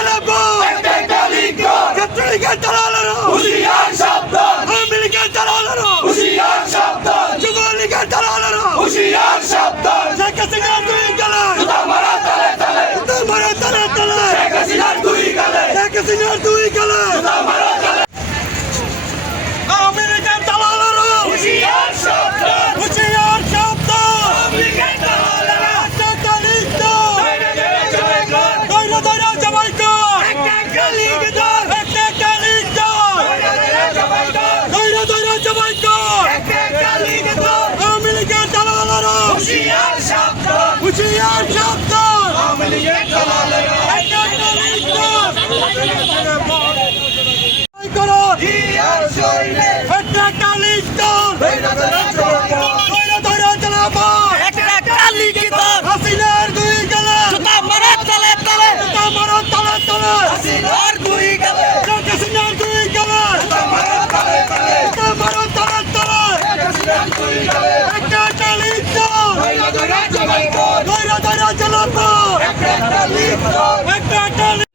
চালাবো ছাত্রলীগের দালালেরা হুঁশিয়ার সাবধান আওয়ামী লীগের দালালেরা হুঁশিয়ার সাবধান যুবলীগের দালালেরা হুঁশিয়ার সাবধান শেখ হাসিনা দুই গালে মারা তালে তালে মারা তালে তালে শেখ হাসিনার দুই গালে শেখ হাসিনার দুই গালে মারা তালে আওয়ামী লীগের দালালেরা হুঁশিয়ার সাবধান হুঁশিয়ার সাবধান আওয়ামী লীগের দালালেরা ছাত্রলীগ হুঁশিয়ার সাবধান আওয়ামী লীগের দালালেরা করো জিয়ার শরীরে একটা কালিক দল ধরে চালাবো একটা কালিক দল হাসিনার দুই গালে জুতা মারা তলে তলে জুতা মারা তলে তলে হাসিনার দুই গালে শেখ হাসিনার দুই গালে জুতা মারা তলে তলে জুতা মারা তলে তলে শেখ হাসিনার দুই গালে একটা কালিক দল ধরে চালাবো একটা কালিক দল